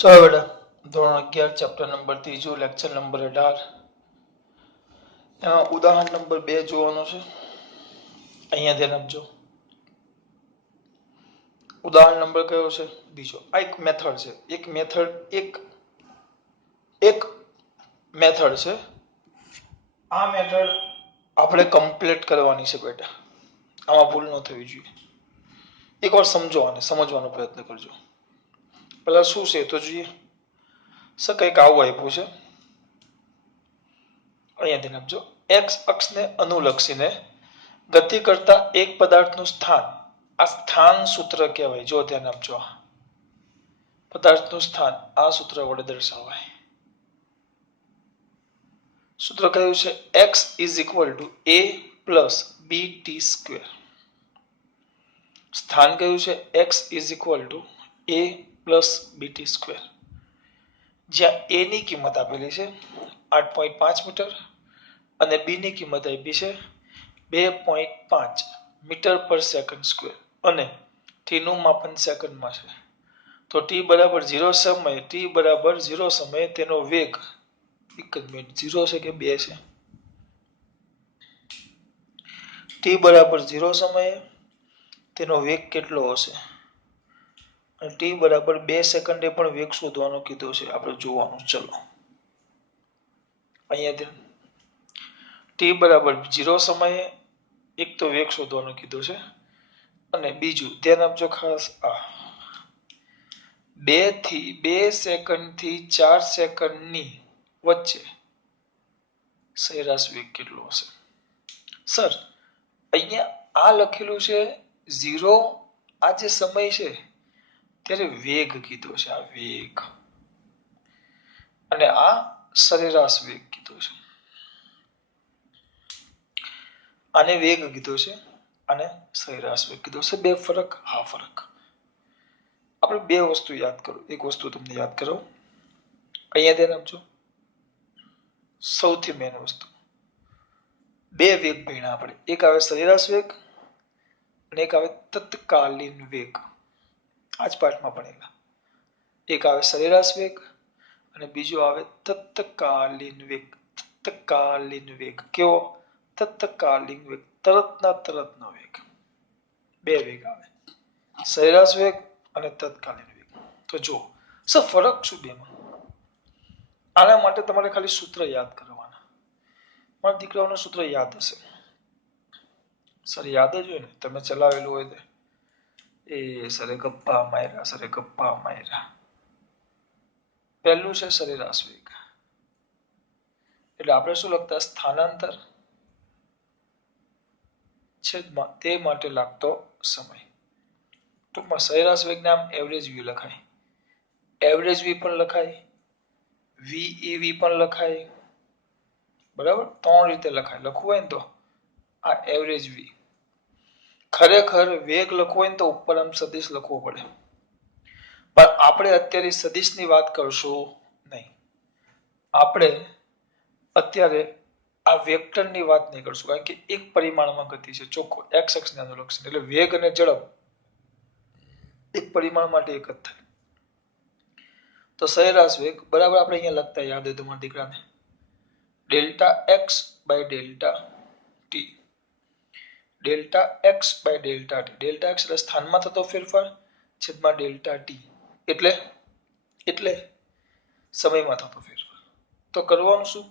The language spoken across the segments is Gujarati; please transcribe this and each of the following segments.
चलो बेटा ધોરણ 11 ચેપ્ટર નંબર 3 લેક્ચર નંબર 18 ઉદાહરણ નંબર 2 જોવાનું છે। અહીંયા ધ્યાન આપજો। ઉદાહરણ નંબર કયો છે? બીજો। આ એક મેથડ છે। એક મેથડ છે। આ મેથડ આપણે કમ્પ્લીટ કરવાની છે બેટા। આમાં ભૂલ ન થવી જોઈએ। એકવાર સમજો અને સમજવાનો પ્રયત્ન કરજો। પહેલા શું છે તો જોઈએ। સર કંઈક આવું આપ્યું છે। અહીંયા ધ્યાન આપજો। એક્સ અક્ષને અનુલક્ષીને ગતિ કરતા એક પદાર્થનું સ્થાન, આ સ્થાન સૂત્ર કહેવાય। જો ધ્યાન આપજો। પદાર્થનું સ્થાન આ સૂત્ર વડે દર્શાવાય। સૂત્ર કયું છે? x is equal to a plus B T square. સ્થાન કયું છે? x is equal to a plus B T square. જ્યાં a ની કિંમત આપેલી છે 8.5 મીટર અને b ની કિંમત આપી છે 2.5 મીટર પર સેકન્ડ સ્ક્વેર અને t નું માપન સેકન્ડમાં છે। તો t બરાબર 0 સમયે તેનો વેગ એક જ મિનિટ 0 છે કે 2 છે? t બરાબર 0 સમયે તેનો વેગ કેટલો હશે? અને t બરાબર 2 સેકન્ડે પણ વેગ શોધવાનો કીધો છે। આપણે જોવાનું। ચલો અહીંયા ધ્યાન। t બરાબર 0 સમયે એક તો વેગ શોધવાનો કીધો છે અને બીજું ધ્યાન આપજો ખાસ, આ 2 સેકન્ડ થી 4 સેકન્ડની વચ્ચે સરેરાશ વેગ કેટલો હશે? સર અહીંયા આ લખેલું છે 0, આ જે સમય છે ત્યારે વેગ કીધો છે, આ વેગ, અને આ સરેરાશ વેગ કીધો છે। આને વેગ કીધો છે, આને સરેરાશ વેગ કીધો છે। બે ફરક? હા ફરક। આપણે બે વસ્તુ યાદ કરો। એક વસ્તુ તમને યાદ કરો, અહીંયા ધ્યાન આપજો। સૌથી મેઇન વસ્તુ, બે વેગ ભણ્યા આપણે। એક આવે સરેરાશ વેગ અને એક આવે તત્કાલીન વેગ। આ જ પાઠમાં ભણેલા। એક આવે સરેરાશ વેગ અને બીજો આવે તત્કાલીન વેગ। તત્કાલીન વેગ કેવો? તત્કાલીન વેગ, તરતનો વેગ। બે વેગ આવે, સરેરાશ વેગ અને તત્કાલીન વેગ। તો જો સર ફરક શું બેમાં? આના માટે તમારે ખાલી સૂત્ર યાદ કરવાના। મારા દીકરાઓને સૂત્ર યાદ હશે? સર યાદ જ હોય ને, તમે ચલાવેલું હોય તો। એ સરે ગપ્પા માર્યા। પહેલું છે સરેરાશ વેગ, એટલે આપણે શું લખતા? સ્થાનાંતર છેદમાં તે માટે લાગતો સમય। ટૂંકમાં સરેરાશ વેગને આમ એવરેજ વી લખાય। એવરેજ વી પણ લખાય, વીએવી પણ લખાય, બરાબર? ત્રણ રીતે લખાય। લખવું હોય ને તો આ એવરેજ વી। ખરેખર વેગ લખવો હોય ને તો ઉપર આમ સદિશ લખવો પડે, પણ આપણે અત્યારે સદિશની વાત કરશું નહીં। આપણે અત્યારે આ વેક્ટરની વાત નહીં કરશું, કારણ કે એક પરિમાણમાં ગતિ છે ચોખ્ખો, x અક્ષને અનુલક્ષીને। એટલે વેગ અને ઝડપ એક પરિમાણ માટે એક જ થાય। તો સરેરાશ વેગ બરાબર આપણે અહીંયા લખતા યાદ હોય તમારા દીકરાને, delta X by delta T. Delta X by delta T, delta X એટલે સ્થાનમાં થતો ફેરફાર છેદમાં ડેલ્ટા ટી એટલે સમયમાં થતો ફેરફાર। તો કરવાનું શું?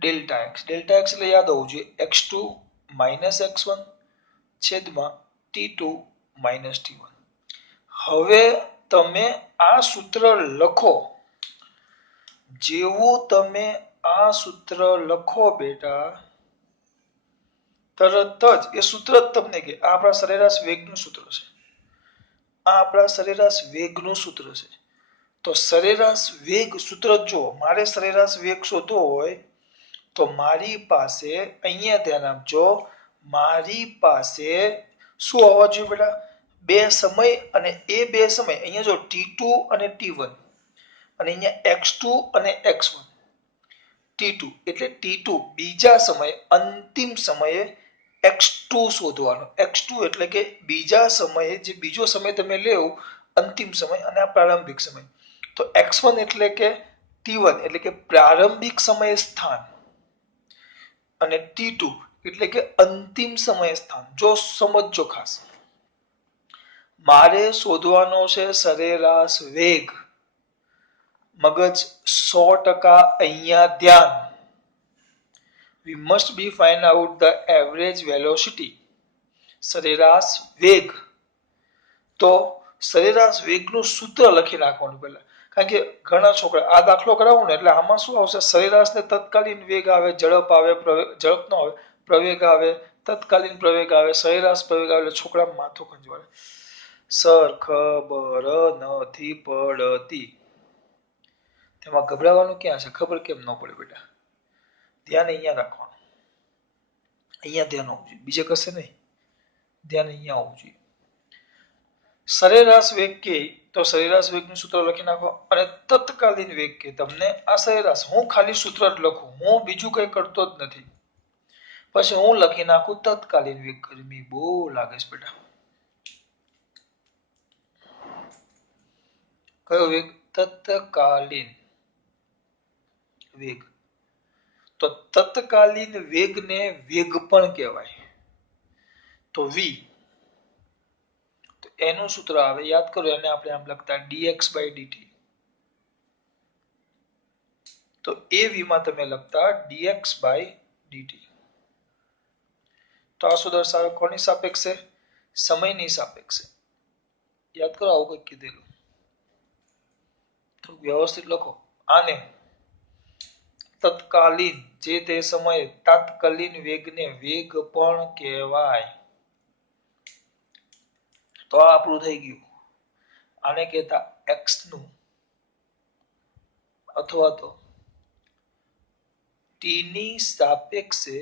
ડેલ્ટા એક્સ એટલે યાદ હોવું જોઈએ x2 માઇનસ x1 છેદમાં t2 માઇનસ t1। હવે તમે આ સૂત્ર લખો, જેવું તમે આ સૂત્ર લખો બેટા, તરત જ એ સૂત્ર જ તમને કે આ આપણા સરેરાશ વેગનું સૂત્ર છે। આ આપણા સરેરાશ વેગનું સૂત્ર છે। તો સરેરાશ વેગ સૂત્ર જો મારે સરેરાશ વેગ શોધવો હોય તો મારી પાસે, અહીંયા ધ્યાન આપજો, મારી પાસે શું હોવા જોઈએ બેટા? બે સમય, અને એ બે સમય અહીંયા જો t2 અને t1, અને અહીંયા x2 અને x1। t2 એટલે t2 બીજા સમયે, અંતિમ સમયે x2 શોધવાનો। x2 એટલે કે બીજા સમયે, જે બીજો સમય તમે લેવો અંતિમ સમય, અને આ પ્રારંભિક સમય। તો x1 એટલે કે t1 એટલે કે પ્રારંભિક સમય સ્થાન અને t2 એટલે કે અંતિમ સમય સ્થાન. જો સમજજો ખાસ, મારે શોધવાનો છે સરેરાશ વેગ. મગજ 100% અહીંયા ધ્યાન. we must be find out the average velocity. સરેરાશ વેગ. તો સરેરાશ વેગનું સૂત્ર લખી નાખવાનું પહેલા, કારણ કે ઘણા છોકરા આ દાખલો કરાવું ને એટલે આમાં શું આવશે, સરેરાશ ને તત્કાલીન વેગ આવે, ઝડપ આવે, ઝડપ નો આવે, પ્રવેગ આવે, તત્કાલીન પ્રવેગ આવે, સરેરાશ પ્રવેગ આવે, એટલે છોકરા માથું ખંજવાળે. સર ખબર નથી પડતી. તેમાં ગભરાવાનું ક્યાં છે? ખબર કેમ ન પડે બેટા? ધ્યાન અહીંયા રાખવાનું, અહીંયા ધ્યાન હોવું જોઈએ, બીજે કશે નહીં. ધ્યાન અહીંયા હોવું જોઈએ. સરેરાશ વેગ કે તો સરેરાશ વેગનું સૂત્ર લખી નાખો, અને તત્કાલીન વેગ કે તમને આ સરેરાશ, હું ખાલી સૂત્ર જ લખું, હું બીજું કઈ કરતો જ નથી. પછી હું લખી નાખું તત્કાલીન વેગ. ગરમી બહુ લાગે છે બેટા. કયો વેગ? તત્કાલીન વેગ. તો તત્કાલીન વેગને વેગ પણ કહેવાય. તો v, તો એનું સૂત્ર આવે, યાદ કરો, એને આપણે આમ લખતા dx/dt. તો એ v માં તમે લખતા dx/dt. તો આ શું દર્શાવે? કોની સાપેક્ષે? સમયની સાપેક્ષે. યાદ કરો, આવું કંઈક કીધેલું. તો વ્યવસ્થિત લખો. આને તત્કાલીન, જે તે સમયે તાત્કાલિન વેગને વેગ પણ કહેવાય. તો આ આપણું થઈ ગયું. આને કહેતા x નું અથવા તો t ની સાપેક્ષે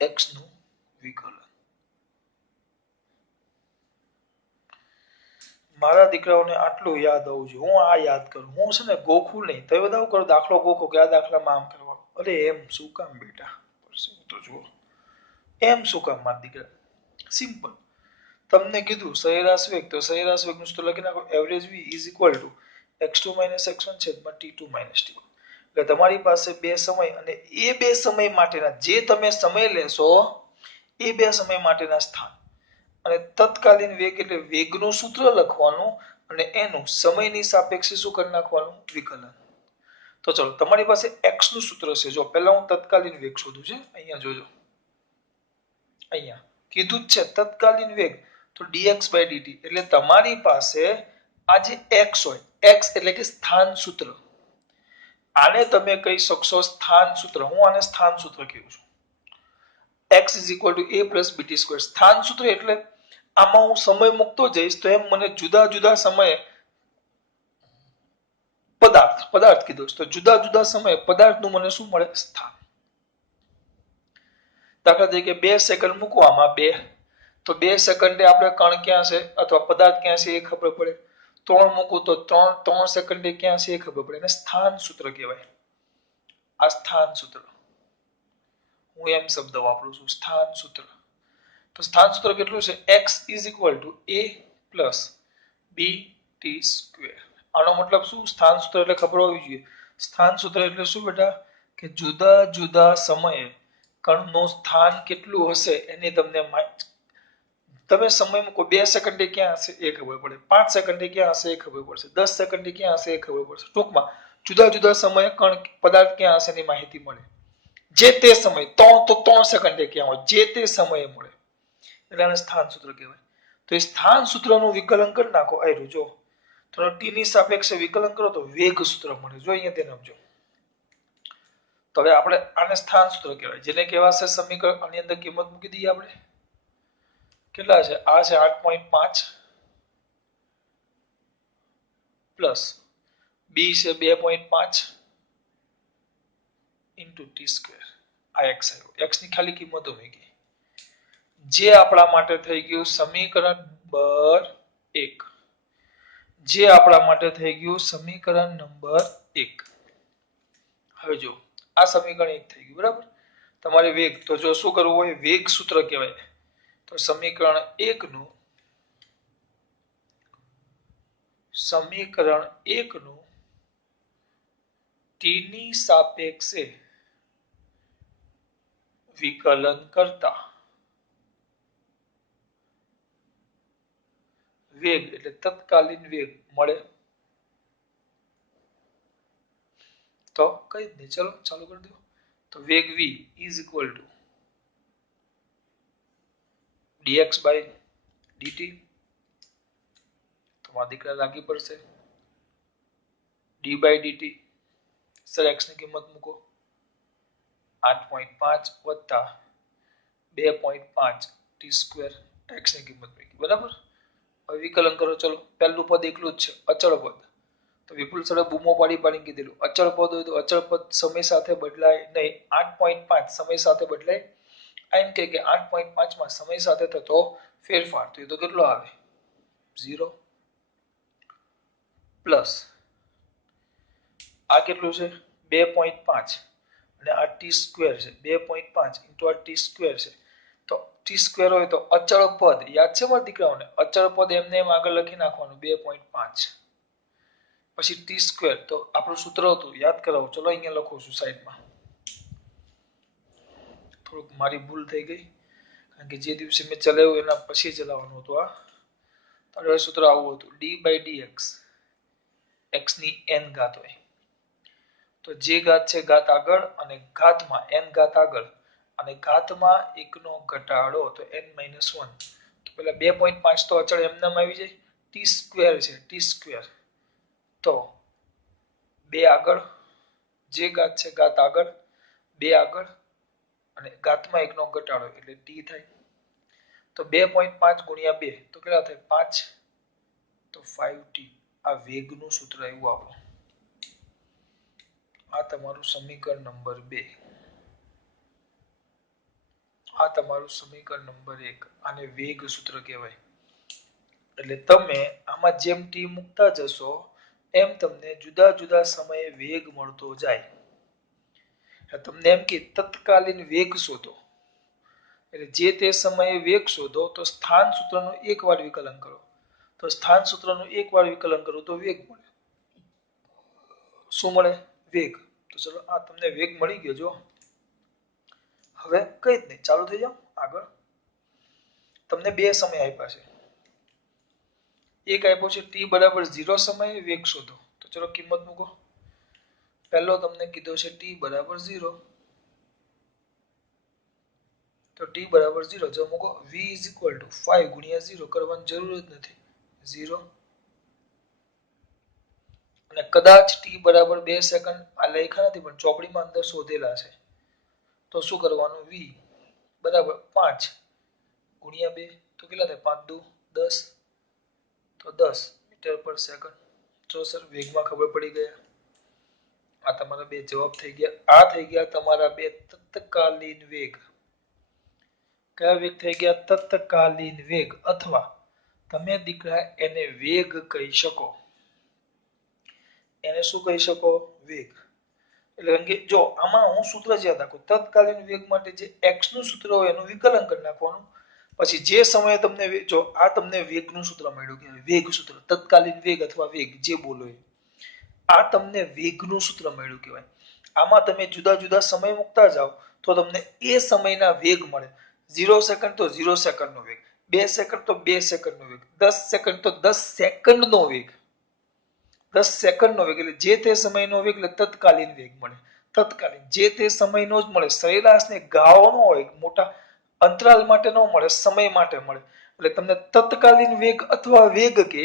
x નું વિકલન. મારા દીકરાઓને આટલું યાદ હોવું જોઈએ. હું આ યાદ કરું, હું છે ને ગોખું નહીં. તમે બધા કરો દાખલો ગોખો કે આ દાખલામાં આમ કરવાનું. અરે એમ શું કામ બેટા? તો જુઓ, એમ શું કામ મારા દીકરા? સિમ્પલ. તમને કીધું સરેરાશ વેગ, તો સરેરાશ વેગનું સૂત્ર લખી નાખો. Average v is equal two x2 - x1 છેદમાં t2 - t1. એટલે તમારી પાસે બે સમય, અને એ બે સમય માટેના જે તમે સમય લેશો એ બે સમય માટેના સ્થાન, અને તત્કાલીન વેગ એટલે વેગનું સૂત્ર લખવાનું, અને એનું સમયની સાપેક્ષે શું કરી નાખવાનું? વિકલન. તો ચલો, તમારી પાસે x નું સૂત્ર છે. જો પહેલા હું તત્કાલીન વેગ શોધું છે. અહીંયા જોજો, અહીંયા કીધું જ છે તત્કાલીન વેગ, તો dx/dt. એટલે તમારી પાસે આ જે x હોય, x એટલે કે સ્થાન સૂત્ર, આને તમે કહી શકશો સ્થાન સૂત્ર. હું આને સ્થાન સૂત્ર કહું છું. x = a + bt². સ્થાન સૂત્ર એટલે આમાં હું સમય મૂકતો જઈશ તો એમ મને જુદા જુદા સમયે પદાર્થ કીધો તો જુદા જુદા સમયે પદાર્થનું મને શું મળે? સ્થાન. દાખલા તરીકે 2 સેકન્ડ મૂકવામાં 2, તો 2 સેકન્ડે આપણે કણ ક્યાં છે અથવા પદાર્થ ક્યાં છે એ ખબર પડે. 3 મૂકું તો 3 સેકન્ડે ક્યાં છે એ ખબર પડે. એને સ્થાન સૂત્ર કહેવાય. આ સ્થાન સૂત્ર, હું એમ શબ્દ વાપરું છું, સ્થાન સૂત્ર. તો સ્થાન સૂત્ર કેટલું છે? x = a + bt². આનો મતલબ શું? સ્થાન સૂત્ર એટલે ખબર હોવી જોઈએ. સ્થાન સૂત્ર એટલે શું બેટા? કે જુદા જુદા સમયે કણનું સ્થાન કેટલું હશે એની તમને માહિતી. તમે સમય મૂકો, 2 સેકન્ડે ક્યાં હશે એ ખબર પડે, 5 સેકન્ડે ક્યાં હશે એ ખબર પડશે, 10 સેકન્ડે ક્યાં હશે એ ખબર પડશે. ટૂંકમાં જુદા જુદા સમયે કણ પદાર્થ ક્યાં હશે એની માહિતી મળે. જે તે સમય 3 સેકન્ડે ક્યાં હોય, જે તે સમયે મળે. એટલે આને સ્થાન સૂત્ર કહેવાય. તો એ સ્થાન સૂત્રનું વિકલન કરી નાખો. આયરું જો, તો t ની સાપેક્ષે વિકલન કરો તો વેગ સૂત્ર મળે. જો અહીંયા તેને સમજો. તો હવે આપણે આને સ્થાન સૂત્ર કહેવાય. જેને કહેવાશે સમીકરણ, આની અંદર કિંમત મૂકી દઈએ આપણે. કેટલા છે? આ છે 8.5 પ્લસ b છે 2.5 ઇન્ટુ t². આ x આવ્યો. x ની ખાલી કિંમતો મૂકી. જે આપણા માટે થઈ ગયું સમીકરણ નંબર 1. જે આપણા માટે થઈ ગયું સમીકરણ નંબર 1. હવે જો આ સમીકરણ 1 થઈ ગયું, બરાબર. તમારે વેગ, તો જો શું કરવું હોય? વેગ સૂત્ર કહેવાય. તો સમીકરણ 1 નું સમીકરણ 1 નું t ની સાપેક્ષે વિકલન કરતા વેગ એટલે તત્કાલીન વેગ મળે તો કઈ દે ચલો ચાલુ કરી દો તો વેગ v is equal to dx by dt તો દીકરા લાગી પડશે d by dt sir x ની કિંમત મૂકો 8.5 વત્તા 2.5 t સ્ક્વેર x ની કિંમત મૂકી બરાબર હવે વિકલન કરો ચલો પહેલું પદ એકલું જ છે અચળ પદ તો વિપુલ સરે બૂમો પાડી કીધેલું અચળ પદ હોય તો અચળ પદ સમય સાથે બદલાય નહીં 8.5 સમય સાથે બદલાય એમ કે 8.5 માં સમય સાથે થતો ફેરફાર તો એ તો કેટલો આવે 0 પ્લસ આ કેટલું છે 2.5 અને આ t સ્ક્વેર છે 2.5 ઇન્ટુ આ t સ્ક્વેર છે તો t સ્ક્વેર હોય તો અચળ પદ યાદ છે મારા દીકરાઓને અચળ પદ એમને એમ આગળ લખી નાખવાનું 2.5 પછી t સ્ક્વેર તો આપણું સૂત્ર હતું યાદ કરાવો ચલો અહીંયા લખું છું સાઈડમાં થોડુંક મારી ભૂલ થઈ ગઈ કારણ કે જે દિવસે મેં ચલાવ્યું એના પછી ચલાવવાનું હતું આ તો સૂત્ર આવું હતું d by dx x ની n ઘાત હોય તો જે ઘાત છે ઘાત આગળ અને ઘાતમાં n ઘાત આગળ અને ઘાતમાં 1 નો ઘટાડો તો n - 1 તો પેલા 2.5 તો અચળ એમનામ આવી જાય t સ્ક્વેર છે t સ્ક્વેર તો 2 આગળ જે ઘાત છે ઘાત આગળ 2 આગળ અને ઘાતમાં 1 નો ઘટાડો એટલે t થાય તો 2.5 ગુણ્યા 2 તો કેટલા થાય 5 તો 5t આ વેગનું સૂત્ર આવ્યું આપણું આ તમારું સમીકરણ નંબર 2 આ તમારું સમીકરણ નંબર 1 આને વેગ સૂત્ર કહેવાય એટલે તમે આમાં જેમ t મૂકતા જશો એમ તમને જુદા જુદા સમયે વેગ મળતો જાય તમને એમ કે તત્કાલીન વેગ શોધો એટલે જે તે સમયે વેગ શોધો તો સ્થાન સૂત્રનું એકવાર વિકલન કરો તો સ્થાન સૂત્રનું એકવાર વિકલન કરો તો વેગ મળે શું મળે વેગ તો ચલો આ તમને વેગ મળી ગયો જો હવે કઈ જ નહીં ચાલુ થઈ જાવ આગળ તમને બે સમય આપ્યા છે એક આપ્યો છે t બરાબર 0 સમયે વેગ શોધો તો ચલો કિંમત મૂકો પહેલો તમને કીધો છે t બરાબર 0 તો t બરાબર 0 જો મૂકો v 5 ગુણ્યા 0 કરવાની જરૂર જ નથી 0 અને કદાચ t બરાબર 2 સેકન્ડ આ લખ્યા નથી પણ ચોપડીમાં અંદર શોધેલા છે તો શું કરવાનું v બરાબર 5 ગુણ્યા 2 તો કેટલા થાય 5 દુ 10 તો 10 મીટર પર સેકન્ડ તો સર વેગમાં ખબર પડી ગયા આ તમારા બે જવાબ થઈ ગયા આ થઈ ગયા તમારા બે તત્કાલીન વેગ કયા વેગ થઈ ગયા તત્કાલીન વેગ અથવા તમે દીકરા એને વેગ કહી શકો એને શું કહી શકો વેગ એટલે કે જો આમાં હું સૂત્ર જ યાદ રાખું તત્કાલીન વેગ માટે જે x નું સૂત્ર હોય એનું વિકલન કરી નાખવાનું પછી જે સમયે તમને જો આ તમને વેગનું સૂત્ર મળ્યું કે વેગ સૂત્ર તત્કાલીન વેગ અથવા વેગ જે બોલો એ આ તમને વેગનું સૂત્ર મળ્યું કહેવાય આમાં તમે જુદા જુદા સમય મૂકતા જાઓ તો તમને એ સમયના વેગ મળે 0 સેકન્ડ તો 0 સેકન્ડનો વેગ 2 સેકન્ડ તો 2 સેકન્ડનો વેગ 10 સેકન્ડ તો 10 સેકન્ડનો વેગ 10 સેકન્ડનો વેગ એટલે જે તે સમયનો વેગ એટલે તત્કાલીન વેગ મળે તત્કાલીન જે તે સમયનો જ મળે સરેરાશને ગાળવાનો હોય મોટા અંતરાલ માટે ન મળે સમય માટે મળે એટલે તમને તત્કાલીન વેગ અથવા વેગ કે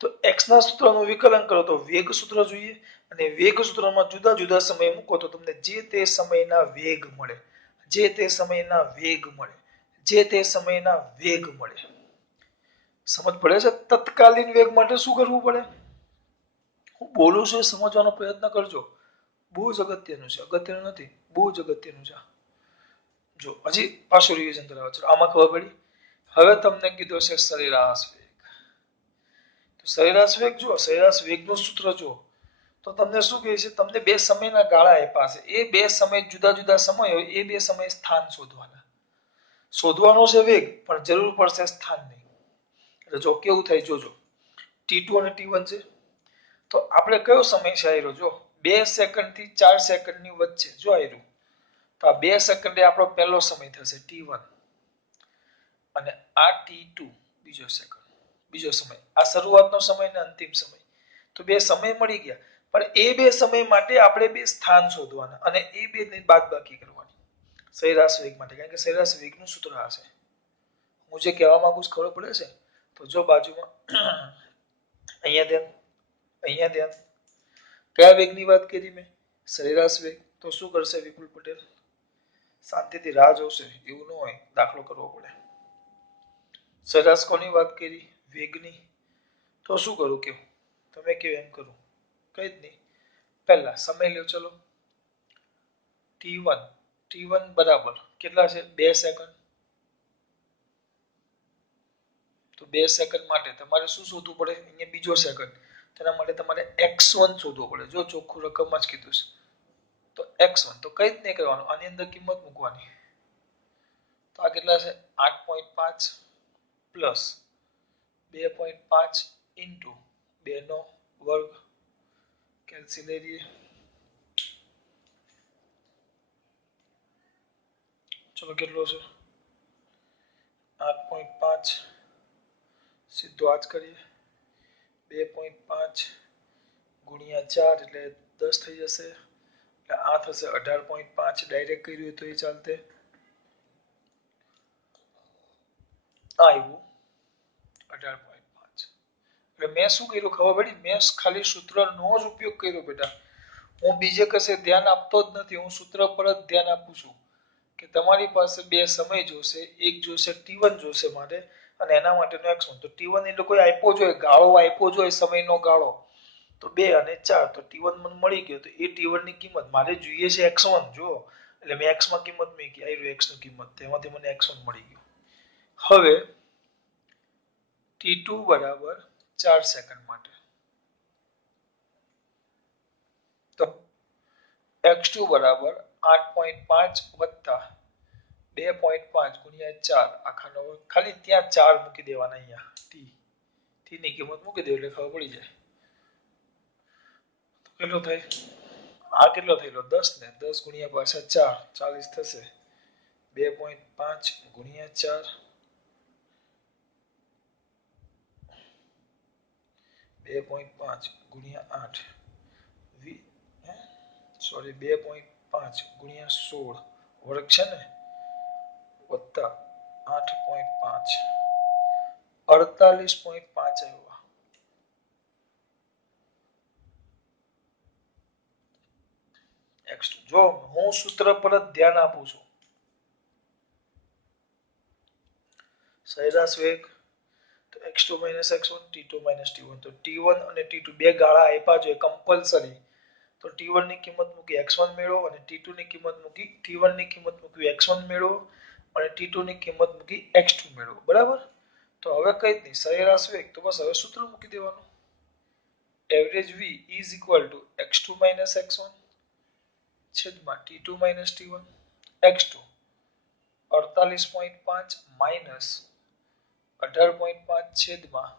તો x ના સૂત્રનું વિકલન કરો તો વેગ સૂત્ર જોઈએ અને વેગ સૂત્રમાં જુદા જુદા સમય મૂકો તો તમને જે તે સમયના વેગ મળે જે તે સમયના વેગ મળે જે તે સમયના વેગ મળે સમજ પડે છે તત્કાલીન વેગ માટે શું કરવું પડે હું બોલું છું સમજવાનો પ્રયત્ન કરજો બહુ જ અગત્યનું છે અગત્યનું નથી બહુ જ અગત્યનું છે જો હજી પાછું રિવિઝન કરાવો છો આમાં ખબર પડી હવે તમને કીધો છે સરેરાશ વેગ તો સરેરાશ વેગ જો સરેરાશ વેગનું સૂત્ર જો તો તમને શું કહે છે તમને બે સમયના ગાળા આપ્યા છે એ બે સમય જુદા જુદા સમય હોય એ બે સમય સ્થાન શોધવાનો છે વેગ પણ જરૂર પડશે સ્થાનની એટલે જો કેવું થાય જોજો t T2 અને T1 છે. તો આપણે કયો સમય છે આયરો? જો 2 સેકન્ડ થી 4 સેકન્ડની વચ્ચે જો આયરું, તો આ 2 સેકન્ડ એ આપણો પહેલો સમય થશે T1 અને આ T2 બીજો સમય. આ શરૂઆતનો સમય અને અંતિમ સમય. તો બે સમય મળી ગયા, પણ એ બે સમય માટે આપણે બે સ્થાન શોધવાના અને એ બે ની બાદબાકી કરવાની સરેરાશ વેગ માટે, કારણ કે સરેરાશ વેગનું સૂત્ર આ છે. હું જે કહેવા માંગુ છું ખબર પડે છે? તો જો બાજુમાં અહીંયા ધ્યાન કયા વેગની વાત કરી મેં? સરેરાશ વેગ. તો શું કરશે વિપુલ પટેલ? શાંતિથી રાહ જોશે, એવું ન હોય, દાખલો કરવો પડે. સરેરાશ કોની વાત કરી? વેગની. તો શું કરું કેવું? તમે કેવું એમ કરું? કઈ જ નહીં. પહેલા સમય લ્યો, ચલો. T1 બરાબર કેટલા છે? 2 સેકન્ડ. તો 2 સેકન્ડ માટે તમારે શું શોધવું પડે? અહીંયા બીજો સેકન્ડ. તેના માટે તમારે x1 શોધવો પડે. જો ચોખ્ખું રકમમાં જ કીધું છે. તો x1 તો કઈ જ નહીં કરવાનું, આની અંદર કિંમત મૂકવાની. તો આ કેટલા છે? 8.5 પ્લસ 2.5 ઇન્ટુ 2 નો વર્ગ. કેલ્ક્યુલેટ. ચલો કેટલો છે? 8.5 સીધો આજ કરીએ. 2.5 ગુણ્યા 4 એટલે 10 થઈ જશે. એટલે આ થશે 18.5. ડાયરેક્ટ કર્યું હોય તો એ ચાલતે. આવ્યું 18.5. એટલે મેં શું કર્યું ખબર પડી? મેં ખાલી સૂત્રનો જ ઉપયોગ કર્યો બેટા. હું બીજે કશે ધ્યાન આપતો જ નથી, હું સૂત્ર પર જ ધ્યાન આપું છું કે તમારી પાસે બે સમય જોશે, એક જોશે T1 જોશે મારે અને એના માટેનો x1. તો T1 એટલે કોઈ આપ્યો જોઈએ, ગાળો આપ્યો જોઈએ, સમયનો ગાળો. તો 2 અને 4 તો T1 મને મળી ગયો. તો એ T1 ની કિંમત મારે જોઈએ છે x1 જો, એટલે મેં x માં કિંમત મૂકી, આવી x ની કિંમત, તેમાંથી મને x1 મળી ગયો. હવે T2 બરાબર 4 સેકન્ડ માટે, તો x2 બરાબર 8.5 વત્તા 2.5 ગુણ્યા 4 આખાનો વર્ગ. ખાલી ત્યાં 4 મૂકી દેવાના. અહીંયા t ની કિંમત મૂકી દે એટલે ખબર પડી જાય. તો કેટલો થાય? આ કેટલો થયેલો? 10 ને 10 ગુણ્યા પાછા 4 40 થશે. 2.5 ગુણ્યા 4 2.5 ગુણ્યા 8 સોરી 2.5 ગુણ્યા 16 વર્ગ છે ને, વત્તા 8.5 48.5 આવ્યા. જો હું સૂત્ર પર જ ધ્યાન આપું છું. સરેરાશ વેગ તો x2 - x1 T2 - T1. તો T1 અને T2 બે ગાળા આપ્યા જોઈએ કમ્પલસરી. તો T1 ની કિંમત મૂકી x1 મેળવો અને T2 ની કિંમત મૂકી T1 ની કિંમત મૂકી x1 મેળવો અને T2 ની કિંમત મૂકી x2 મેળવો. બરાબર? તો હવે કઈ નહીં, સરેરાશ વેગ તો બસ હવે સૂત્ર મૂકી દેવાનું. Average v is equal to x2 - x1 છેદમાં T2 - T1 x2 48.5 માઇનસ 18.5 છેદમાં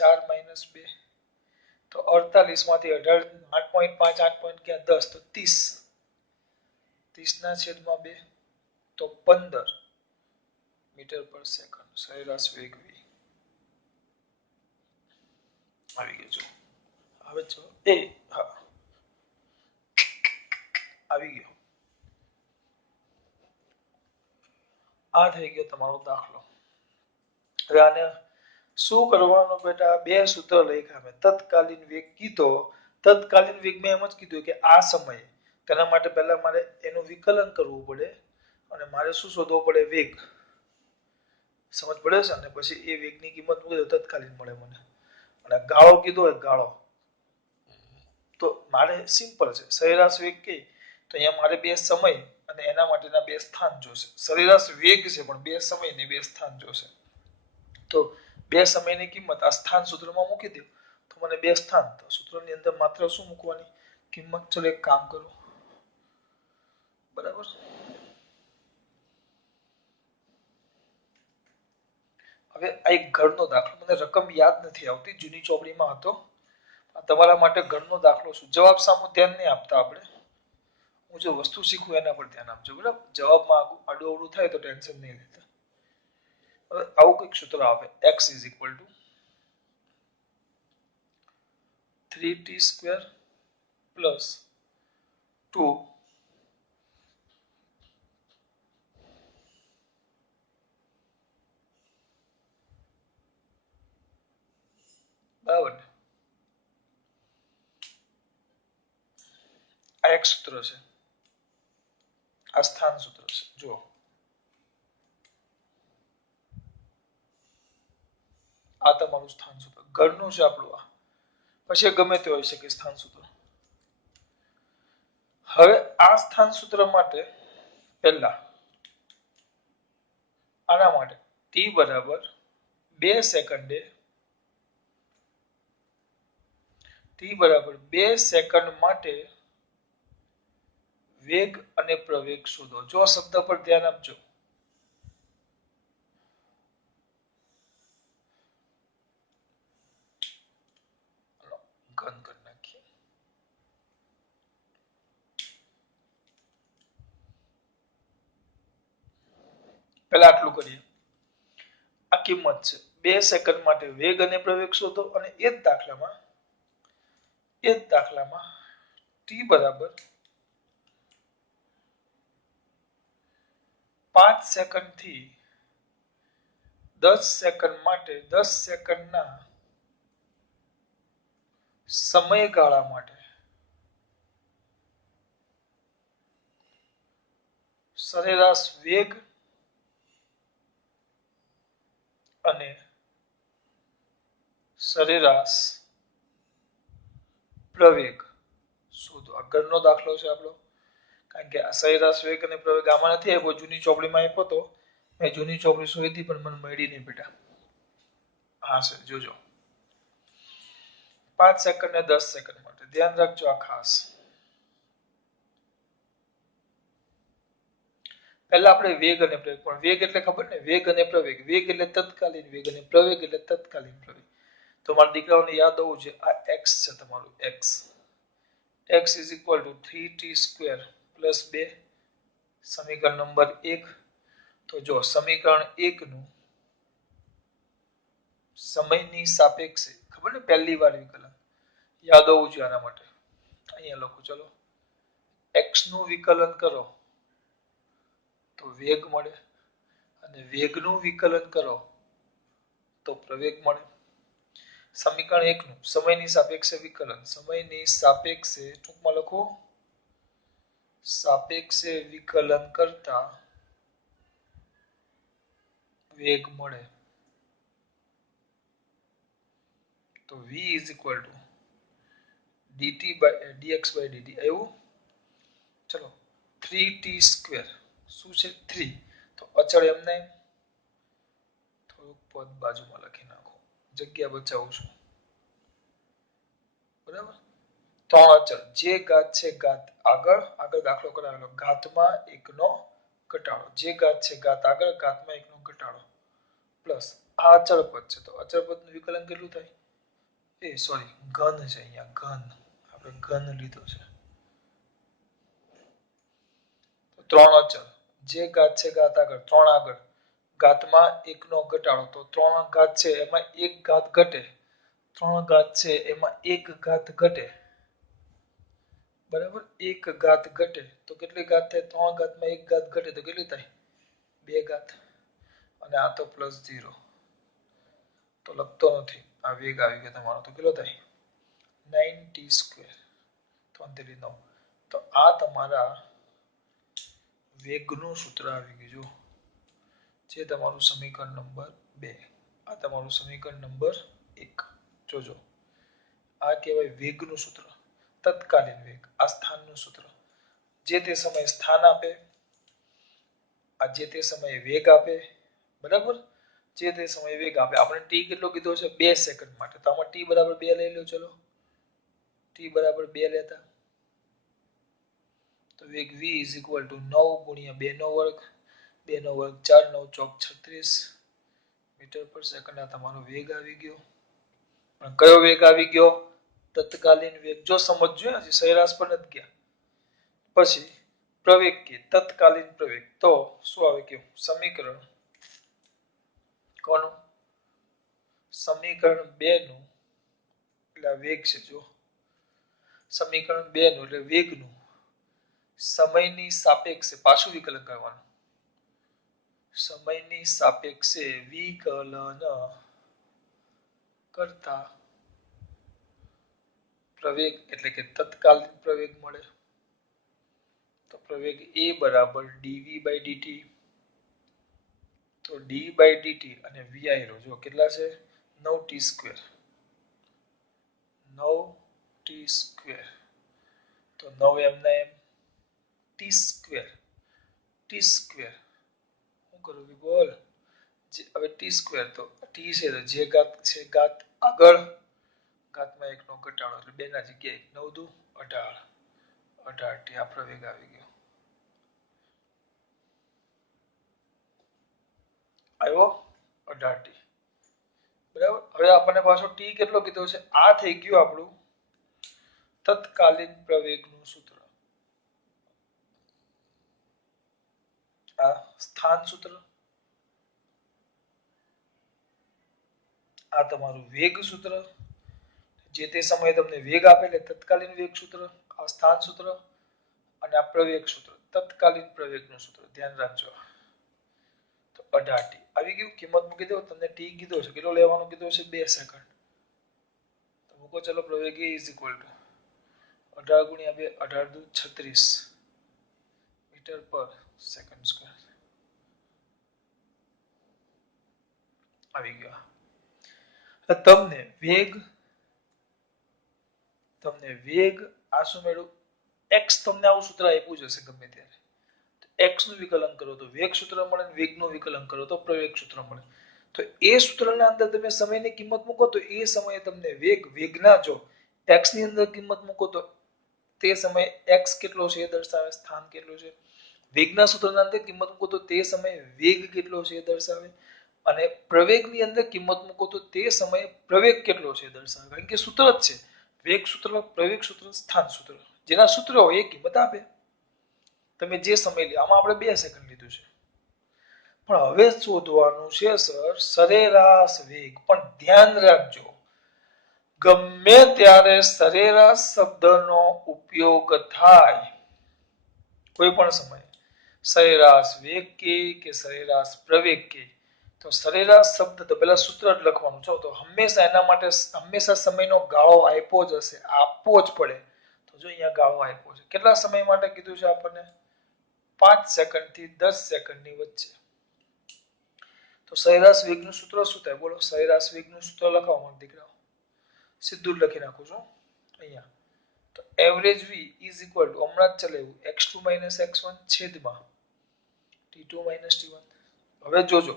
4 - 2. તો 48 માંથી 8.5 8.10 તો 30. 30 ના છેદમાં 2 તો 15 મીટર પર સેકન્ડ. સરેરાશ વેગ v આવી ગયો. જો હવે જો હા આવી ગયો. આ થઈ ગયો તમારો દાખલો. હવે આને શું કરવાનું બેટા? બે સૂત્ર લખ્યા મેં. તત્કાલીન વેગ કીધો. તત્કાલીન વેગ મેં એમ જ કીધું કે આ સમયે, તેના માટે પહેલા મારે એનું વિકલન કરવું પડે અને મારે શું શોધવો પડે? વેગ. સમજ પડે છે? અને પછી એ વેગની કિંમત મૂકી દો, તત્કાલીન મળે મને. અને ગાળો કીધો હોય, ગાળો તો મારે સિમ્પલ છે. સરેરાશ વેગ કે તો અહીંયા મારે બે સમય અને એના માટેના બે સ્થાન જોશે. સરેરાશ વેગ છે પણ બે સમય ને બે સ્થાન જોશે. તો બે સમયની કિંમત આ સ્થાન સૂત્રમાં મૂકી દો તો મને બે સ્થાન. તો સૂત્રની અંદર માત્ર શું મૂકવાની? કિંમત. ચલો એક કામ કરો. બરાબર? હવે હવે આ એક ઘરનો દાખલો, મને રકમ યાદ નથી આવતી, જૂની ચોપડીમાં હતો. તમારા માટે ઘરનો દાખલો શું, જવાબ સામુ ધ્યાન નહીં આપતા આપણે, હું જો વસ્તુ શીખું એના પર ધ્યાન આપજો, બરાબર. જવાબમાં આડું અવડું થાય તો ટેન્શન નહીં લેતા. હવે આવું કંઈક સૂત્ર આવે, x is equal two 3t² plus 2 બરાબર. આ એક સૂત્ર છે, આ સ્થાન સૂત્ર છે. જુઓ, આ તમારું સ્થાન સૂત્ર ઘરનું છે આપણું. આ પછી ગમે તે હોઈ શકે સ્થાન સૂત્ર. હવે આ સ્થાન સૂત્ર માટે પહેલા આના માટે t બરાબર 2 સેકન્ડે માટે વેગ અને પ્રવેગ શોધો. જો આ શબ્દ પર ધ્યાન આપજો. ઘન કરી નાખીએ. પહેલા આટલું કરીએ. આ કિંમત છે 2 સેકન્ડ માટે વેગ અને પ્રવેગ શોધો, અને એ જ દાખલામાં t બરાબર 5 સેકન્ડ થી 10 સેકન્ડ માટે 10 સેકન્ડના સમયગાળા માટે સરેરાશ વેગ અને સરેરાશ પ્રવેગ શોધો. આ ઘરનો દાખલો છે આપણો, કારણ કે આ સરેરાશ વેગ અને પ્રવેગ આમાં નથી આપ્યો, જૂની ચોપડીમાં આપ્યો હતો. મેં જૂની ચોપડી શોધી પણ મને મળી નહીં બેટા. હા છે, જોજો. 5 સેકન્ડ ને 10 સેકન્ડ માટે ધ્યાન રાખજો. આ ખાસ પહેલા આપણે વેગ અને પ્રવેગ, પણ વેગ એટલે ખબર ને, વેગ અને પ્રવેગ. વેગ એટલે તત્કાલીન વેગ અને પ્રવેગ એટલે તત્કાલીન પ્રવેગ. તો મારા દીકરાઓને યાદ હોવું છે, આ x છે તમારું, x is equal two 3t² plus 2, સમીકરણ નંબર 1. તો જો સમીકરણ 1 નું સમયની સાપેક્ષે, ખબર ને, પહેલી વાર વિકલન યાદ હોવું જોઈએ. આના માટે અહીંયા લખું, ચલો. x નું વિકલન કરો તો વેગ મળે, અને વેગનું વિકલન કરો તો પ્રવેગ મળે. સમીકરણ 1 નું સમયની સાપેક્ષે વિકલન, સમયની સાપેક્ષે, ટૂંકમાં લખો, સાપેક્ષે વિકલન કરતા વેગ મળે. તો v is equal two dx by dt આવ્યું. ચલો, 3t², શું છે 3, તો અચળ એમને થોડુંક પદ બાજુમાં લખી નાખો, જગ્યા બચાવું છું, બરાબર. 3 અચળ, જે ઘાત છે ઘાત આગળ દાખલો કરાવેલો, ઘાતમાં 1 નો ઘટાડો, જે ઘાત છે ઘાત આગળ, ઘાતમાં 1 નો ઘટાડો, પ્લસ આ અચળ પદ છે, તો અચળ પદનું વિકલન કેટલું થાય? સોરી, ઘન છે અહીંયા, ઘન, આપણે ઘન લીધો છે. 3 અચળ, જે ઘાત છે ઘાત આગળ, 3 આગળ, ઘાતમાં 1 નો ઘટાડો, તો 3 ઘાત છે એમાં 1 ઘાત ઘટે, 3 ઘાત છે એમાં 1 ઘાત ઘટે, બરાબર. 1 ઘાત ઘટે તો કેટલી ઘાત થાય? 3 ઘાતમાં 1 ઘાત ઘટે તો કેટલી થાય? 2 ઘાત. અને આ તો પ્લસ 0, તો લખતો નથી, આ વેગ આવી ગયો તમારો, તો કેટલો થાય? 9t², 9. તો આ તમારા વેગનું સૂત્ર આવી ગયું, જે તમારું સમીકરણ નંબર 2. આ તમારું સમીકરણ નંબર 1. જોજો, આ કહેવાય વેગનું સૂત્ર, તત્કાલીન વેગ. આ સ્થાનનું સૂત્ર, જે તે સમયે સ્થાન આપે, આ જે તે સમયે વેગ આપે, બરાબર. જે તે સમયે વેગ આપે. આપણે t કેટલો કીધો છે? 2 સેકન્ડ માટે, તો આમાં t બરાબર 2 લઈ લો. ચલો, t બરાબર 2 લેતા, તો વેગ v ઇઝ ઇક્વલ ટુ 9 ગુણ્યા 2 નો વર્ગ, 2 નો વર્ગ 4, 9 ચોક 36 મીટર પર સેકન્ડ આ તમારો વેગ આવી ગયો. પણ કયો વેગ આવી ગયો? તત્કાલીન વેગ. જો સમજજો, હજી સરેરાશ પર નથી ગયા. પછી પ્રવેગ કે તત્કાલીન પ્રવેગ. તો શું આવે કે સમીકરણ કોનું? સમીકરણ 2 નું એટલે વેગ છે. જો સમીકરણ 2 નું એટલે વેગનું સમયની સાપેક્ષે પાછું વિકલન કરવાનું. સમયની સાપેક્ષે વિકલન કરતા પ્રવેગ એટલે કે તત્કાલીન પ્રવેગ મળે. તો પ્રવેગ A બરાબર dv/dt. તો d/dt અને vi રો જો કેટલા છે? 9t². 9t². તો 9 એમના એમ t². t². શું કરું કે બોલ? હવે t² તો t છે તો જે ઘાત છે ઘાત આગળ ઘાતમાં 1 નો ઘટાડો એટલે 2 ના જગ્યાએ 9 દુ 18. 18t આ પ્રવેગ આવી ગયો. આવ્યો 18t. બરાબર. હવે આપણને પાછો t કેટલો કીધો છે? આ થઈ ગયું આપણું તત્કાલીન પ્રવેગનું સૂત્ર. આ સ્થાન સૂત્ર. આ તમારું વેગ સૂત્ર. જે તે સમયે તમને વેગ આપે એટલે તત્કાલીન વેગ સૂત્ર. આ સ્થાન સૂત્ર અને આ પ્રવેગ સૂત્ર. તત્કાલીન પ્રવેગનું સૂત્ર ધ્યાન રાખજો. તો 18t આવી ગયું. કિંમત મૂકી દો. તમને t કીધો છે, કેટલો લેવાનો કીધો છે? 2 સેકન્ડ. તો મૂકો. ચલો પ્રવેગ A = 18 ગુણ્યા 2 18 દુ 36 મીટર પર સેકન્ડ સ્ક્વેર આવી ગયો. તમને વેગ આ શું મળ્યું? x તમને આવું સૂત્ર આપ્યું જ હશે ગમે ત્યારે. x નું વિકલન કરો તો વેગ સૂત્ર મળે, વેગનું વિકલન કરો તો પ્રવેગ સૂત્ર મળે. તો એ સૂત્રના અંદર તમે સમયની કિંમત મૂકો તો એ સમયે તમને વેગના જો x ની અંદર કિંમત મૂકો તો તે સમયે x કેટલો છે એ દર્શાવે, સ્થાન કેટલું છે. વેગના સૂત્રના અંદર કિંમત મૂકો તો તે સમયે વેગ કેટલો છે એ દર્શાવે. અને પ્રવેગની અંદર કિંમત મૂકો તો તે સમયે પ્રવેગ કેટલો છે એ દર્શાવે. કારણ કે સૂત્ર જ છે. વેગ સૂત્ર, પ્રવેગ સૂત્ર, સ્થાન સૂત્ર. જેના સૂત્ર હોય એ કિંમત આપે. તમે જે સમય લે. આમાં આપણે 2 સેકન્ડ લીધું છે. પણ હવે શોધવાનું છે સર સરેરાશ વેગ. પણ ધ્યાન રાખજો, ગમે ત્યારે સરેરાશ શબ્દનો ઉપયોગ થાય કોઈ પણ સમયે, સરેરાશ વેગ કે સરેરાશ પ્રવેગ કે, તો સરેરાશ શબ્દ તો પેલા સૂત્ર જ લખવાનું છો. તો હંમેશા એના માટે હંમેશા સમયનો ગાળો આપ્યો જ હશે, આપવો જ પડે. તો જો અહીંયા ગાળો આપ્યો છે. કેટલા સમય માટે કીધું છે આપણને? 5 સેકન્ડ થી 10 સેકન્ડની વચ્ચે. તો સરેરાશ વેગનું સૂત્ર શું થાય? બોલો. સરેરાશ વેગનું સૂત્ર લખાવો મારા દીકરાઓ. સીધું જ લખી નાખું છું અહીંયા. તો એવરેજ v = હમણાં જ ચલાવ્યું x2 - x1 છેદમાં t2 - t1. હવે જોજો,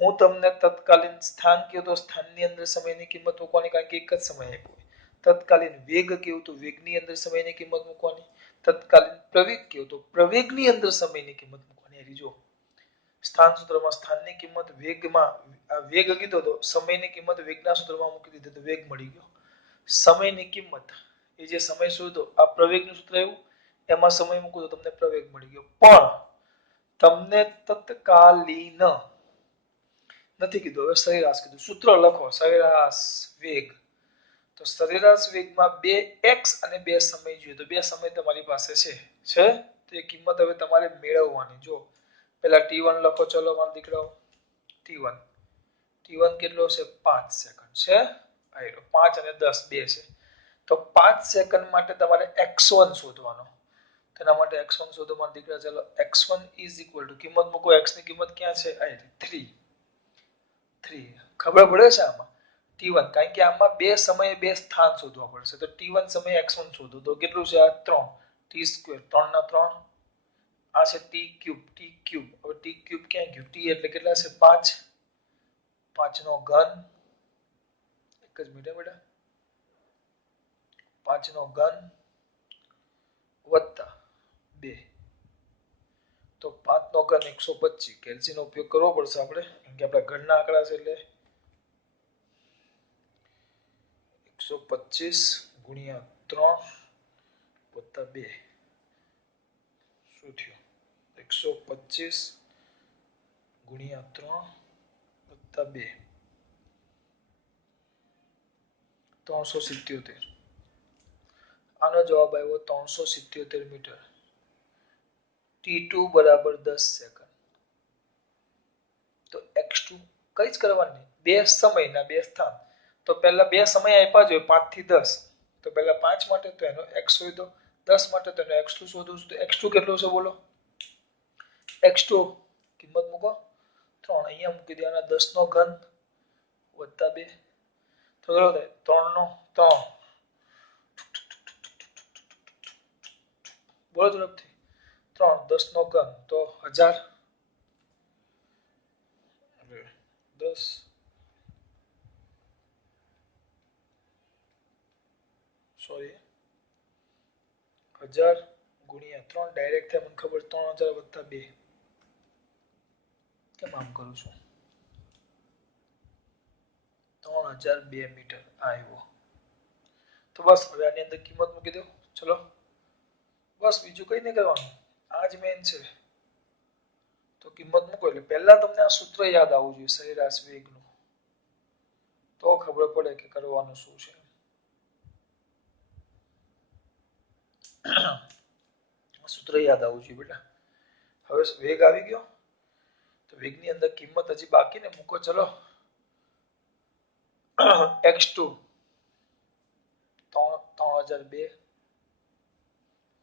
હું તમને તત્કાલીન સ્થાન કહ્યું તો સ્થાનની અંદર સમયની કિંમત મૂકવાની, કારણ કે એક જ સમય આપ્યો. તત્કાલીન વેગ કહ્યું તો વેગની અંદર સમયની કિંમત મૂકવાની. તત્કાલીન પ્રવેગ કહ્યું તો પ્રવેગની અંદર સમયની કિંમત મૂકવાની. એ જો સ્થાન સૂત્રમાં સ્થાનની કિંમત વેગમાં વેગ કીધો તો સમયની કિંમત વેગના સૂત્રમાં મૂકી દીધી તો વેગ મળી ગયો. સમયની કિંમત એ જે સમય શોધો આ પ્રવેગનું સૂત્ર આવ્યું, એમાં સમય મૂકો તો તમને પ્રવેગ મળી ગયો. પણ તમને તત્કાલીન નથી કીધું, હવે સરેરાશ કીધું. સૂત્ર લખો સરેરાશ વેગ. તો સરેરાશ વેગમાં 2x અને 2 સમય જોઈએ. તો 2 સમય તમારી પાસે છે તો એ કિંમત હવે તમારે મેળવવાની. જો પેલા t1 લખો. ચલો મારા દીકરાઓ, t1 કેટલો છે? 5 સેકન્ડ છે. આયરો 5 અને 10 2 છે. તો 5 સેકન્ડ માટે તમારે x1 શોધવાનો. તેના માટે x1 શોધો મારા દીકરા. ચલો x1 = કિંમત મૂકો. x ની કિંમત ક્યાં છે? આ 3. ખબર પડે છે આમાં? t1, કારણ કે આમાં 2 સમયે 2 સ્થાન શોધવા પડશે. તો t1 સમયે x1 શોધો તો કેટલું છે? આ 3 t². 3 ના 3 આ છે t³ હવે t³ ક્યાં ગયું? t એટલે કેટલા છે? 5. 5 નો ઘન. એક જ મિનિટ બેટા. 5 નો ઘન વત્તા 2. તો 5 નો ઘન 125 કેલ્સીનો ઉપયોગ કરવો પડશે આપણે કેમ કે આપણા ઘરના આંકડા છે એટલે 125 ગુણ્યા 3 વત્તા 2 શું થયું 125 ગુણ્યા 3 વત્તા 2 377 આનો જવાબ આવ્યો 377 મીટર T2 બરાબર 10 સેકન્ડ તો x2 કઈ જ કરવાની બે સમયના બે સ્થાન તો પહેલા બે સમય આપ્યા જોઈએ 5 થી 10 તો પહેલા 5 માટે તો એનો x શોધો 10 માટે તો એનો x2 શોધવું તો x2 કેટલો છે બોલો x2 કિંમત મૂકો 3 અહીંયા મૂકી દેવાના 10 નો ઘન વત્તા 2 તો કેટલો થાય 3 નો 3 બોલો ઝડપથી 3 10 નો ઘન તો 1000 10 સોરી 1000 ગુણ્યા 3 ડાયરેક્ટ થાય મને ખબર 3000 વત્તા 2 કેમ આમ કરું છું 3002 મીટર આવ્યો તો બસ હવે આની અંદર કિંમત મૂકી દો ચલો બસ બીજું કઈ નહીં કરવાનું આ જ મેન છે તો કિંમત મૂકો એટલે પહેલા તમને આ સૂત્ર યાદ આવવું જોઈએ સરેરાશ વેગનું તો ખબર પડે કે કરવાનું શું છે સૂત્ર યાદ આવવું જોઈએ બેટા હવે વેગ આવી ગયો તો વેગની અંદર કિંમત હજી બાકી ને મૂકો ચલો x2 3002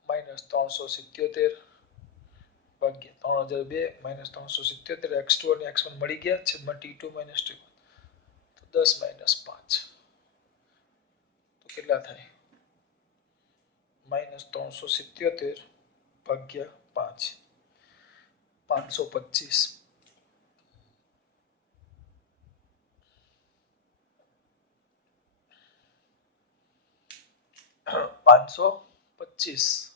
માઇનસ 377 ભાગ્યા 3002 માઇનસ 377 x2 અને x1 મળી ગયા છેદમાં t2 માઇનસ t1 તો 10 માઇનસ 5 તો કેટલા થાય માઇનસ 377 ભાગ્યા 5 525 525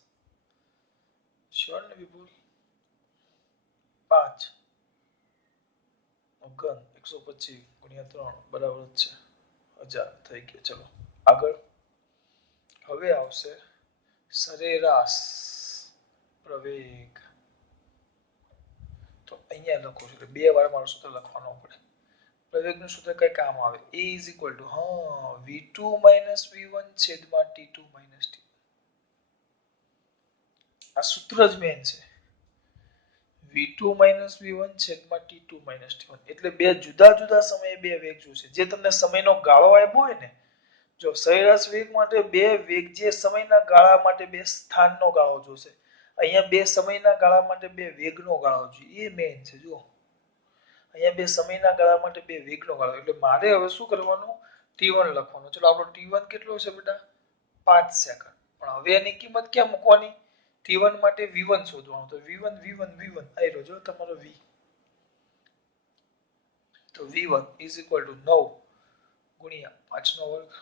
શ્યોર ને વિપુલ 5 નો ઘન 125 ગુણ્યા 3 બરાબર છે 1000 થઈ ગયો ચલો આગળ હવે આવશે સરેરાશ પ્રવેગ તો અહીંયા લખો છો એટલે બે વાર મારું સૂત્ર લખવાનું પડે પ્રવેગનું સૂત્ર કઈ કામ આવે a v2 v1 છેદમાં t2 t આ સૂત્ર જ મેન છે v2 v1 છેદમાં t2 t1 એટલે બે જુદા જુદા સમયે બે વેગ જોશે જે તમને સમયનો ગાળો આપ્યો હોય ને જો સરેરાશ વેગ માટે બે વેગ જે સમયના ગાળા માટે બે સ્થાનનો ગાળો જોશે અહીંયા બે સમયના ગાળા માટે બે વેગનો ગાળો જોઈએ એ મેન છે જુઓ અહીંયા બે સમયના ગાળા માટે બે વેગનો ગાળો એટલે મારે હવે શું કરવાનું t1 લખવાનું ચલો આપણો t1 કેટલો છે બેટા 5 સેકન્ડ પણ હવે એની કિંમત ક્યાં મૂકવાની t1 માટે v1 શોધવાનું તો v1 આયરો જો તમારો v તો v1 9 ગુણ્યા 5 નો વર્ગ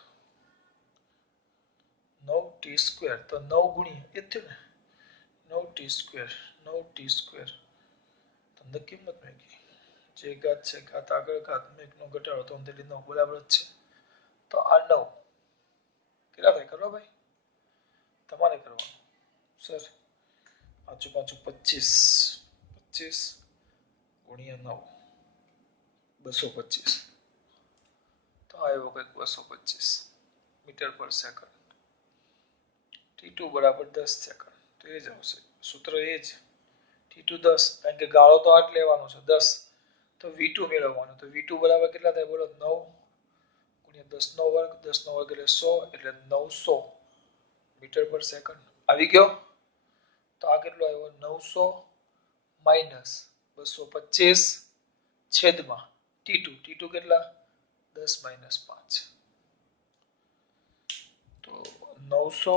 9t² તો 9 ગુણ્યા એ થયું ને 9t² તમને કિંમત મૂકી જે ઘાત છે ઘાત આગળ ઘાત એકનો ઘટાડો તો 9 બરાબર જ છે તો આ 9 કેટલા થાય કરો ભાઈ તમારે કરવાનું સર પાછું 25 ગુણ્યા 9 225 તો આવ્યો કંઈક 225 મીટર પર સેકન્ડ t2 બરાબર 10 સેકન્ડ તો એ જ આવશે સૂત્ર એ જ t2 10 કારણ કે ગાળો તો આ જ લેવાનો છે 10 તો v2 મેળવવાનો તો v2 બરાબર કેટલા થાય બોલો 9 ગુણ્યા 10 નો વર્ગ 10 નો વર્ગ એટલે 100 એટલે 900 મીટર પર સેકન્ડ આવી ગયો તો આ કેટલો આવ્યો 900 માઇનસ 225 છેદમાં t2 કેટલા 10 માઇનસ 5 તો 900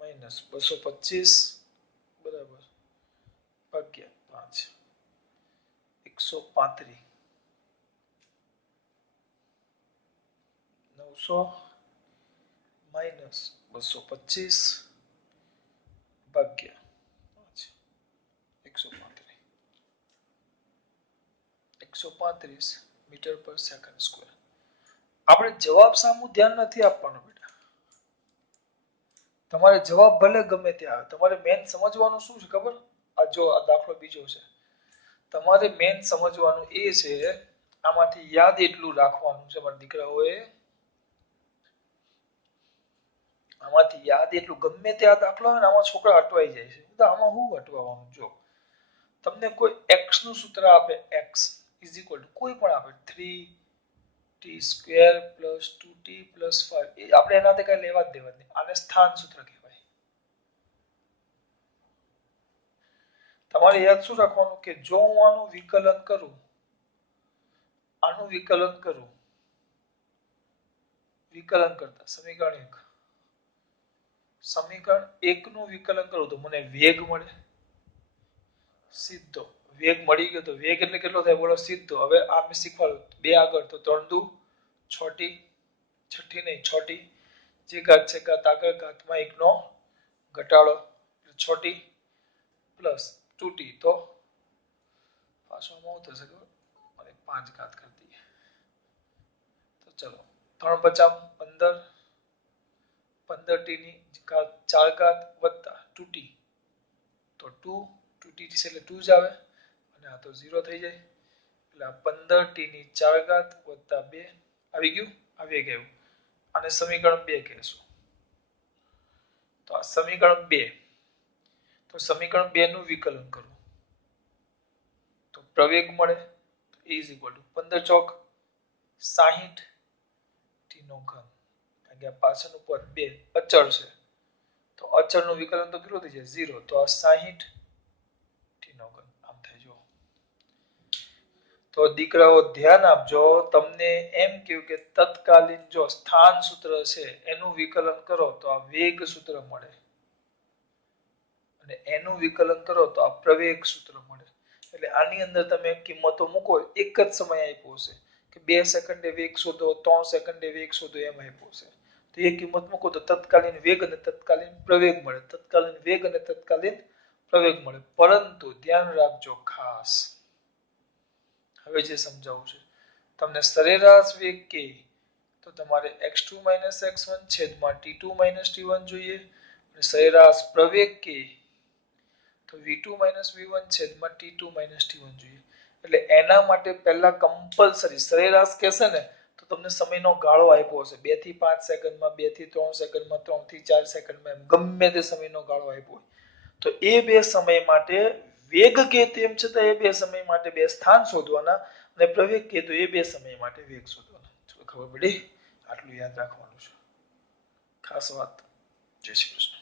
માઇનસ 225 બરાબર ભાગ્યા 5 135 900 માઇનસ 225 ભાગ્યા 5 135 મીટર પર સેકન્ડ સ્ક્વેર. આપણે જવાબ સામું ધ્યાન નથી આપવાનું બેટા. તમારે જવાબ ભલે ગમે તે આવે, તમારે મેન સમજવાનું શું છે ખબર? આ જો આ દાખલો બીજો છે. તમારે મેન સમજવાનું એ છે, આમાંથી યાદ એટલું રાખવાનું છે મારા દીકરાઓએ, આમાંથી યાદ એટલું, ગમે ત્યાં દાખલો હોય ને આમાં છોકરા અટવાઈ જાય છે. તો આમાં શું અટવાવાનું? જો તમને કોઈ x નું સૂત્ર આપે, x ઇઝ ઇક્વલ ટુ કોઈ પણ આપે 3t² + 2t + 5, એ આપણે એનાથી કઈ લેવા જ દેવા નહીં. આને સ્થાન સૂત્ર કહેવાય. તમારે યાદ શું રાખવાનું કે જો હું આનું વિકલન કરું, વિકલન કરતા સમીકરણ 1, સમીકરણ 1 નું વિકલન કરું તો મને વેગ મળે સીધો. વેગ મળી ગયો તો વેગ એટલે કેટલો થાય બોલો? સીધો. હવે આ મેં શીખવાડ્યું 2 આગળ તો 3 દુ 6t, 6t નહીં 6t, જે ઘાત છે ઘાત આગળ, ઘાતમાં 1 નો ઘટાડો 6t પ્લસ 2t, તો પાછો આમાં થશે ખબર? અને 5 ઘાત કરી દઈએ તો ચલો 3 50 15, 15t ની ઘાત 4 ઘાત વત્તા 2t, તો 2t છે એટલે 2 જ આવે અને આ તો 0 થઈ જાય. એટલે આ 15t ની 4 ઘાત વત્તા 2 આવી ગયું, આવી ગયું. અને સમીકરણ 2 કહેશું. તો આ સમીકરણ 2, તો સમીકરણ 2 નું વિકલન કરું તો પ્રવેગ મળે ઇઝ ઇક્વલ ટુ 15 ચોક 60 t નો ઘન, કારણ કે આ પાછળનું પદ 2 અચળ છે, તો અચળનું વિકલન તો કેટલું થઈ જાય? 0. તો આ 60 t નો ઘન આમ થાય. જો તો દીકરાઓ ધ્યાન આપજો, તમને એમ કહ્યું કે તત્કાલીન જો સ્થાન સૂત્ર છે એનું વિકલન કરો તો આ વેગ સૂત્ર મળે, અને એનું વિકલન કરો તો આ પ્રવેગ સૂત્ર મળે. એટલે આની અંદર તમે કિંમતો મૂકો, એક જ સમય આપ્યો છે કે 2 સેકન્ડે વેગ શોધો, 3 સેકન્ડે વેગ શોધો, એમ આપ્યો છે. તો એ કિંમત મૂકો તો તત્કાલીન વેગ અને તત્કાલીન પ્રવેગ મળે, તત્કાલીન વેગ અને તત્કાલીન પ્રવેગ મળે. પરંતુ ધ્યાન રાખજો ખાસ, હવે જે સમજાવું છે તમને, સરેરાશ વેગ કે તો તમારે x2 - x1 છેદમાં t2 - t1 જોઈએ, અને સરેરાશ પ્રવેગ કે તો v2 - v1 છેદમાં t2 - t1 જોઈએ. એટલે એના માટે પહેલા કમ્પલસરી સરેરાશ કહેશે ને તો તમને સમયનો ગાળો આપ્યો હશે, 2 થી 5 સેકન્ડમાં, 2 થી 3 સેકન્ડમાં, 3 થી 4 સેકન્ડમાં, એમ ગમે તે સમયનો ગાળો આપ્યો હોય. તો એ બે સમય માટે વેગ કે તેમ છતાં એ બે સમય માટે બે સ્થાન શોધવાના, અને પ્રવેગ કે તો એ બે સમય માટે વેગ શોધવાના. ચલો ખબર પડી? આટલું યાદ રાખવાનું છે, ખાસ વાત. જય શ્રી કૃષ્ણ.